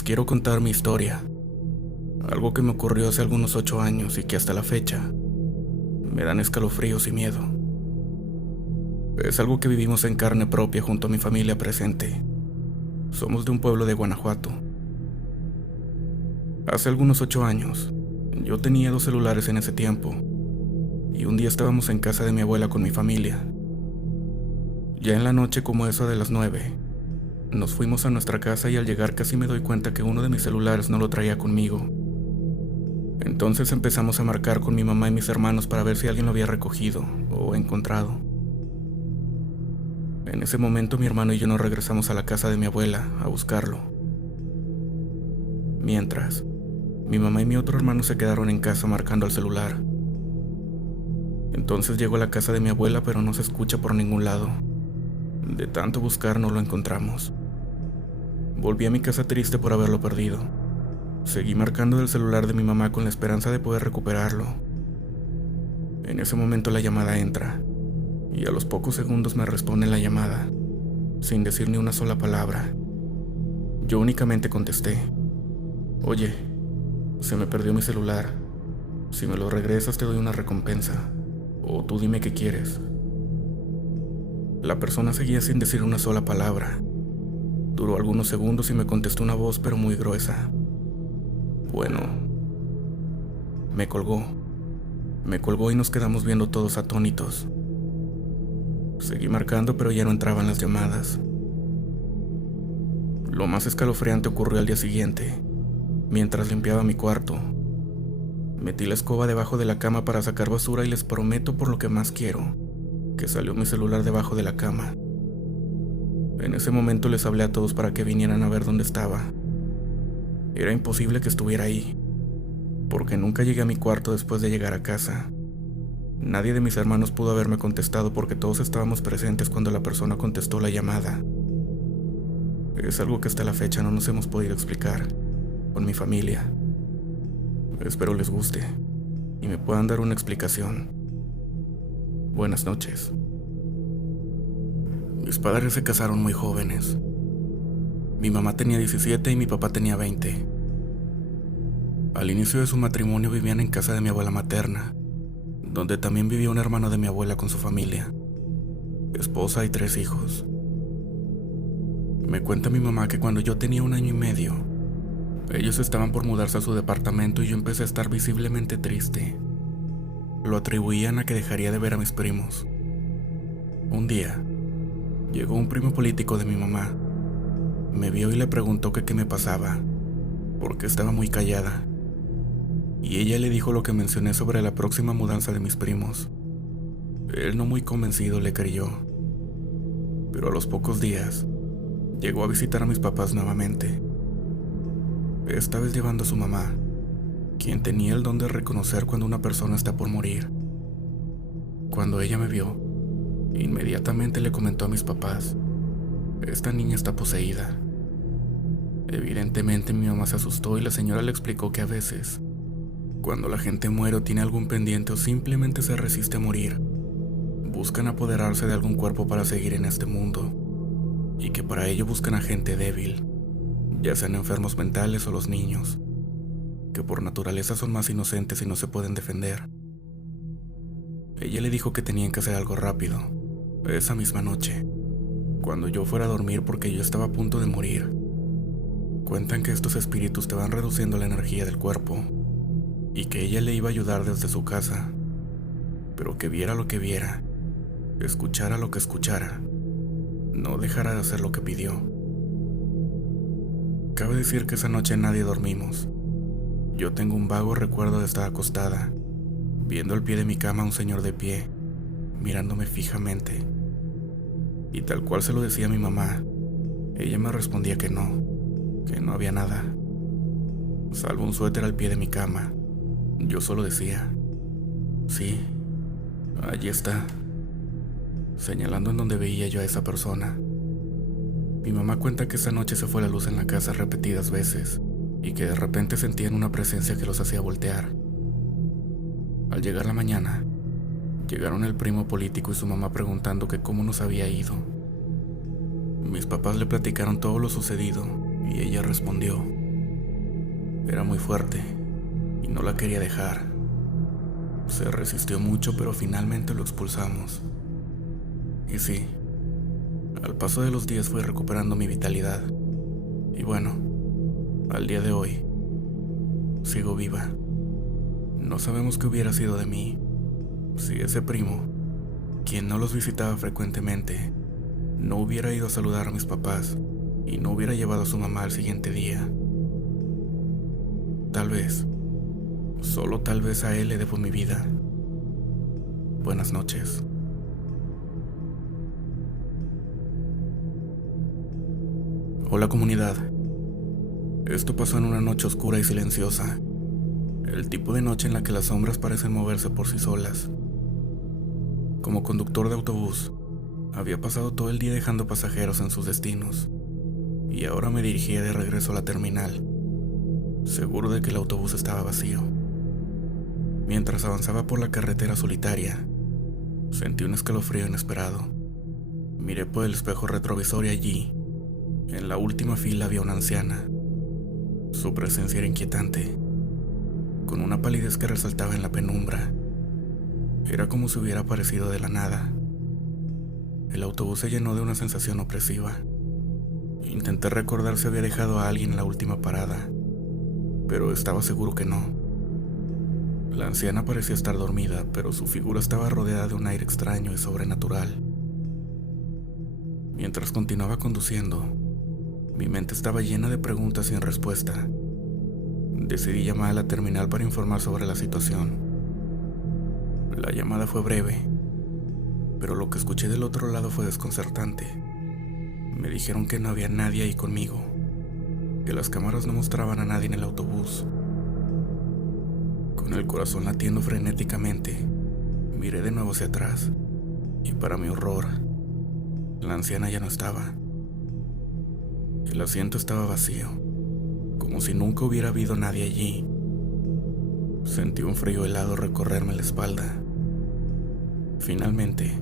Les quiero contar mi historia, algo que me ocurrió hace algunos 8 años y que hasta la fecha me dan escalofríos y miedo. Es algo que vivimos en carne propia junto a mi familia presente. Somos de un pueblo de Guanajuato. Hace algunos 8 años, yo tenía 2 celulares en ese tiempo, y un día estábamos en casa de mi abuela con mi familia. Ya en la noche, como eso de las 9, nos fuimos a nuestra casa y al llegar casi me doy cuenta que uno de mis celulares no lo traía conmigo. Entonces empezamos a marcar con mi mamá y mis hermanos para ver si alguien lo había recogido o encontrado. En ese momento mi hermano y yo nos regresamos a la casa de mi abuela a buscarlo. Mientras, mi mamá y mi otro hermano se quedaron en casa marcando al celular. Entonces llego a la casa de mi abuela, pero no se escucha por ningún lado. De tanto buscar no lo encontramos. Volví a mi casa triste por haberlo perdido. Seguí marcando del celular de mi mamá con la esperanza de poder recuperarlo. En ese momento la llamada entra, y a los pocos segundos me responde la llamada, sin decir ni una sola palabra. Yo únicamente contesté: oye, se me perdió mi celular. Si me lo regresas te doy una recompensa, o tú dime qué quieres. La persona seguía sin decir una sola palabra. Duró algunos segundos y me contestó una voz, pero muy gruesa. Bueno, me colgó. Me colgó y nos quedamos viendo todos atónitos. Seguí marcando, pero ya no entraban las llamadas. Lo más escalofriante ocurrió al día siguiente, mientras limpiaba mi cuarto. Metí la escoba debajo de la cama para sacar basura y les prometo por lo que más quiero que salió mi celular debajo de la cama. En ese momento les hablé a todos para que vinieran a ver dónde estaba. Era imposible que estuviera ahí, porque nunca llegué a mi cuarto después de llegar a casa. Nadie de mis hermanos pudo haberme contestado porque todos estábamos presentes cuando la persona contestó la llamada. Es algo que hasta la fecha no nos hemos podido explicar con mi familia. Espero les guste y me puedan dar una explicación. Buenas noches. Mis padres se casaron muy jóvenes. Mi mamá tenía 17 y mi papá tenía 20. Al inicio de su matrimonio vivían en casa de mi abuela materna, donde también vivía un hermano de mi abuela con su familia, esposa y 3 hijos. Me cuenta mi mamá que cuando yo tenía 1 año y medio, ellos estaban por mudarse a su departamento y yo empecé a estar visiblemente triste. Lo atribuían a que dejaría de ver a mis primos. Un día, llegó un primo político de mi mamá. Me vio y le preguntó que qué me pasaba, porque estaba muy callada. Y ella le dijo lo que mencioné sobre la próxima mudanza de mis primos. Él, no muy convencido, le creyó. Pero a los pocos días, llegó a visitar a mis papás nuevamente. Esta vez llevando a su mamá, quien tenía el don de reconocer cuando una persona está por morir. Cuando ella me vio, inmediatamente le comentó a mis papás: esta niña está poseída. Evidentemente mi mamá se asustó y la señora le explicó que a veces, cuando la gente muere o tiene algún pendiente o simplemente se resiste a morir, buscan apoderarse de algún cuerpo para seguir en este mundo, y que para ello buscan a gente débil, ya sean enfermos mentales o los niños, que por naturaleza son más inocentes y no se pueden defender. Ella le dijo que tenían que hacer algo rápido, esa misma noche, cuando yo fuera a dormir porque yo estaba a punto de morir. Cuentan que estos espíritus te van reduciendo la energía del cuerpo, y que ella le iba a ayudar desde su casa, pero que viera lo que viera, escuchara lo que escuchara, no dejara de hacer lo que pidió. Cabe decir que esa noche nadie dormimos. Yo tengo un vago recuerdo de estar acostada, viendo al pie de mi cama a un señor de pie, mirándome fijamente. Y tal cual se lo decía a mi mamá, ella me respondía que no había nada, salvo un suéter al pie de mi cama. Yo solo decía: sí, allí está, señalando en donde veía yo a esa persona. Mi mamá cuenta que esa noche se fue la luz en la casa repetidas veces, y que de repente sentían una presencia que los hacía voltear. Al llegar la mañana, llegaron el primo político y su mamá preguntando que cómo nos había ido. Mis papás le platicaron todo lo sucedido y ella respondió: Era muy fuerte y no la quería dejar. Se resistió mucho, pero finalmente lo expulsamos. Y sí, al paso de los días fui recuperando mi vitalidad. Y bueno, al día de hoy, sigo viva. No sabemos qué hubiera sido de mí si ese primo, quien no los visitaba frecuentemente, no hubiera ido a saludar a mis papás y no hubiera llevado a su mamá al siguiente día. Tal vez, solo tal vez a él le debo mi vida. Buenas noches. Hola comunidad. Esto pasó en una noche oscura y silenciosa. El tipo de noche en la que las sombras parecen moverse por sí solas. Como conductor de autobús, había pasado todo el día dejando pasajeros en sus destinos, y ahora me dirigía de regreso a la terminal, seguro de que el autobús estaba vacío. Mientras avanzaba por la carretera solitaria, sentí un escalofrío inesperado. Miré por el espejo retrovisor y allí, en la última fila, había una anciana. Su presencia era inquietante, con una palidez que resaltaba en la penumbra. Era como si hubiera aparecido de la nada. El autobús se llenó de una sensación opresiva. Intenté recordar si había dejado a alguien en la última parada, pero estaba seguro que no. La anciana parecía estar dormida, pero su figura estaba rodeada de un aire extraño y sobrenatural. Mientras continuaba conduciendo, mi mente estaba llena de preguntas sin respuesta. Decidí llamar a la terminal para informar sobre la situación. La llamada fue breve, pero lo que escuché del otro lado fue desconcertante. Me dijeron que no había nadie ahí conmigo, que las cámaras no mostraban a nadie en el autobús. Con el corazón latiendo frenéticamente, miré de nuevo hacia atrás, y para mi horror, la anciana ya no estaba. El asiento estaba vacío, como si nunca hubiera habido nadie allí. Sentí un frío helado recorrerme la espalda. Finalmente,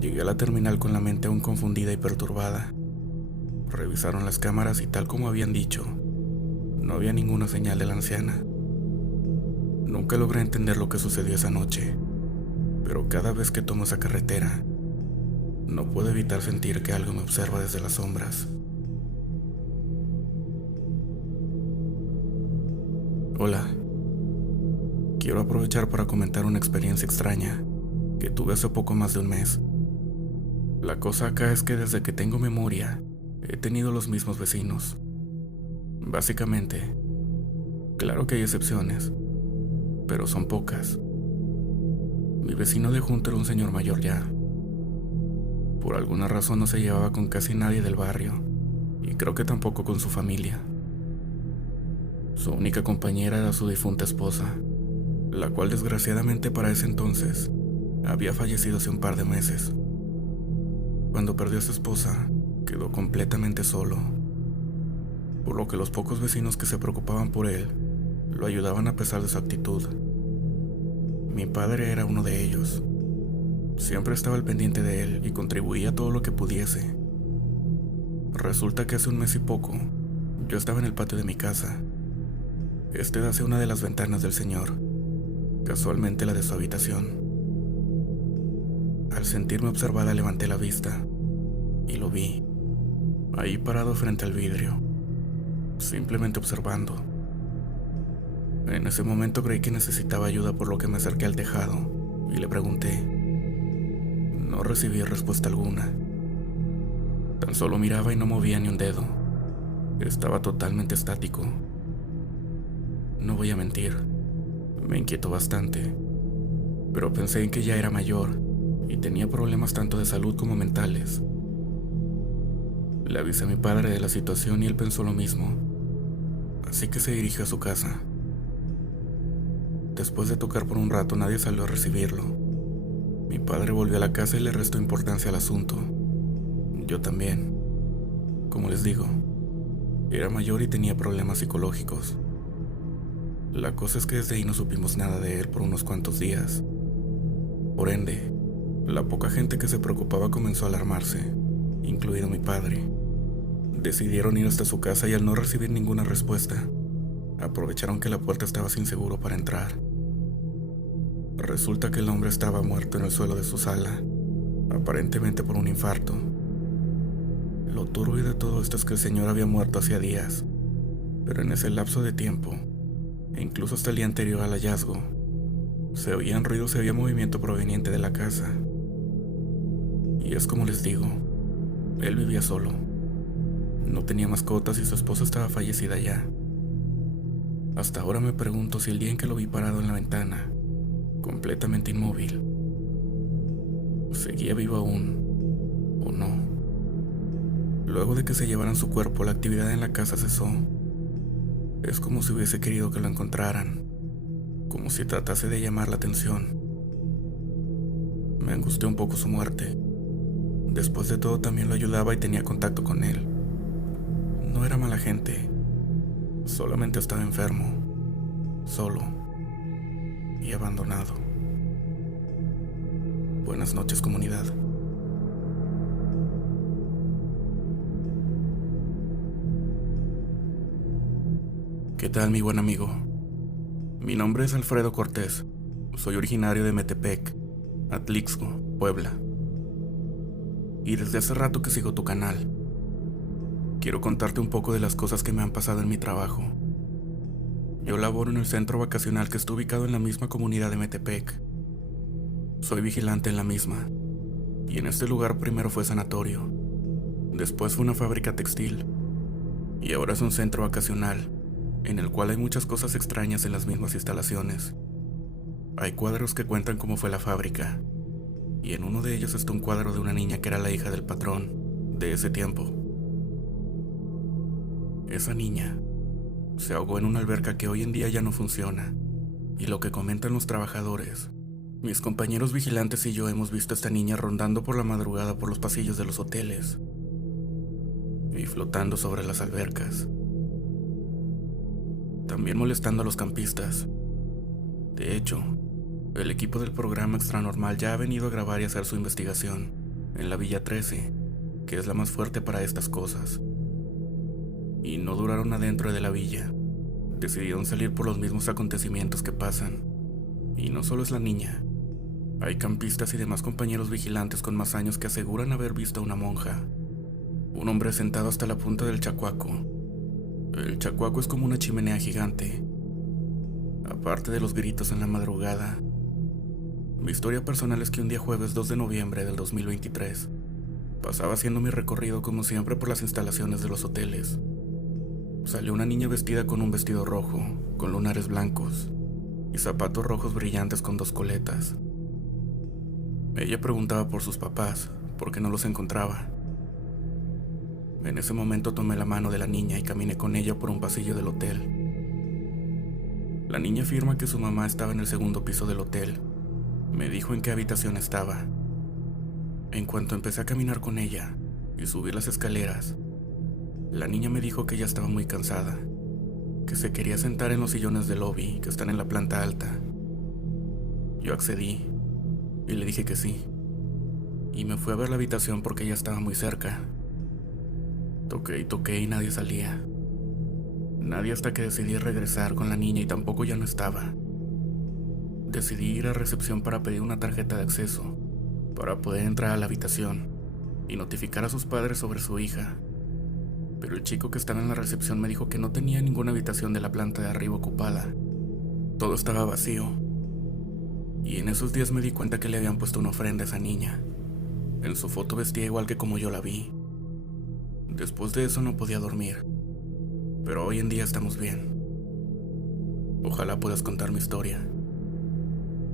llegué a la terminal con la mente aún confundida y perturbada. Revisaron las cámaras y, tal como habían dicho, no había ninguna señal de la anciana. Nunca logré entender lo que sucedió esa noche, pero cada vez que tomo esa carretera, no puedo evitar sentir que algo me observa desde las sombras. Hola. Quiero aprovechar para comentar una experiencia extraña que tuve hace poco más de un mes. La cosa acá es que desde que tengo memoria, he tenido los mismos vecinos. Básicamente, claro que hay excepciones, pero son pocas. Mi vecino de junto era un señor mayor ya. Por alguna razón no se llevaba con casi nadie del barrio, y creo que tampoco con su familia. Su única compañera era su difunta esposa, la cual desgraciadamente para ese entonces había fallecido hace un par de meses. Cuando perdió a su esposa, quedó completamente solo, por lo que los pocos vecinos que se preocupaban por él lo ayudaban a pesar de su actitud. Mi padre era uno de ellos. Siempre estaba al pendiente de él y contribuía todo lo que pudiese. Resulta que hace un mes y poco, yo estaba en el patio de mi casa. Este da hacia una de las ventanas del señor, casualmente la de su habitación. Al sentirme observada levanté la vista y lo vi, ahí parado frente al vidrio, simplemente observando. En ese momento creí que necesitaba ayuda, por lo que me acerqué al tejado y le pregunté. No recibí respuesta alguna. Tan solo miraba y no movía ni un dedo. Estaba totalmente estático. No voy a mentir, me inquietó bastante, pero pensé en que ya era mayor y tenía problemas tanto de salud como mentales. Le avisé a mi padre de la situación y él pensó lo mismo, así que se dirigió a su casa. Después de tocar por un rato, nadie salió a recibirlo. Mi padre volvió a la casa y le restó importancia al asunto. Yo también. Como les digo, era mayor y tenía problemas psicológicos. La cosa es que desde ahí no supimos nada de él por unos cuantos días. Por ende, la poca gente que se preocupaba comenzó a alarmarse, incluido mi padre. Decidieron ir hasta su casa y, al no recibir ninguna respuesta, aprovecharon que la puerta estaba sin seguro para entrar. Resulta que el hombre estaba muerto en el suelo de su sala, aparentemente por un infarto. Lo turbio de todo esto es que el señor había muerto hacía días, pero en ese lapso de tiempo, e incluso hasta el día anterior al hallazgo, se oían ruidos y había movimiento proveniente de la casa. Y es como les digo, él vivía solo. No tenía mascotas y su esposa estaba fallecida ya. Hasta ahora me pregunto si el día en que lo vi parado en la ventana, completamente inmóvil, seguía vivo aún o no. Luego de que se llevaran su cuerpo, la actividad en la casa cesó. Es como si hubiese querido que lo encontraran, como si tratase de llamar la atención. Me angustió un poco su muerte. Después de todo también lo ayudaba y tenía contacto con él. No era mala gente, solamente estaba enfermo, solo y abandonado. Buenas noches, comunidad. ¿Qué tal, mi buen amigo? Mi nombre es Alfredo Cortés. Soy originario de Metepec, Atlixco, Puebla. Y desde hace rato que sigo tu canal. Quiero contarte un poco de las cosas que me han pasado en mi trabajo. Yo laboro en el centro vacacional que está ubicado en la misma comunidad de Metepec. Soy vigilante en la misma. Y en este lugar primero fue sanatorio. Después fue una fábrica textil. Y ahora es un centro vacacional, en el cual hay muchas cosas extrañas en las mismas instalaciones. Hay cuadros que cuentan cómo fue la fábrica, y en uno de ellos está un cuadro de una niña que era la hija del patrón de ese tiempo. Esa niña se ahogó en una alberca que hoy en día ya no funciona, y lo que comentan los trabajadores, mis compañeros vigilantes y yo hemos visto a esta niña rondando por la madrugada por los pasillos de los hoteles y flotando sobre las albercas, también molestando a los campistas. De hecho, el equipo del programa Extranormal ya ha venido a grabar y hacer su investigación en la Villa 13, que es la más fuerte para estas cosas. Y no duraron adentro de la villa. Decidieron salir por los mismos acontecimientos que pasan. Y no solo es la niña. Hay campistas y demás compañeros vigilantes con más años que aseguran haber visto a una monja, un hombre sentado hasta la punta del chacuaco. El chacuaco es como una chimenea gigante. Aparte de los gritos en la madrugada, mi historia personal es que un día jueves 2 de noviembre del 2023, pasaba haciendo mi recorrido como siempre por las instalaciones de los hoteles. Salió una niña vestida con un vestido rojo, con lunares blancos y zapatos rojos brillantes con 2 coletas. Ella preguntaba por sus papás, porque no los encontraba. En ese momento tomé la mano de la niña y caminé con ella por un pasillo del hotel. La niña afirma que su mamá estaba en el segundo piso del hotel. Me dijo en qué habitación estaba. En cuanto empecé a caminar con ella y subir las escaleras, la niña me dijo que ya estaba muy cansada, que se quería sentar en los sillones del lobby que están en la planta alta. Yo accedí y le dije que sí, y me fui a ver la habitación porque ya estaba muy cerca. Toqué y toqué y nadie salía. Nadie hasta que decidí regresar con la niña y tampoco ya no estaba. Decidí ir a recepción para pedir una tarjeta de acceso, para poder entrar a la habitación y notificar a sus padres sobre su hija. Pero el chico que estaba en la recepción me dijo que no tenía ninguna habitación de la planta de arriba ocupada. Todo estaba vacío. Y en esos días me di cuenta que le habían puesto una ofrenda a esa niña. En su foto vestía igual que como yo la vi. Después de eso no podía dormir. Pero hoy en día estamos bien. Ojalá puedas contar mi historia.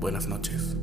Buenas noches.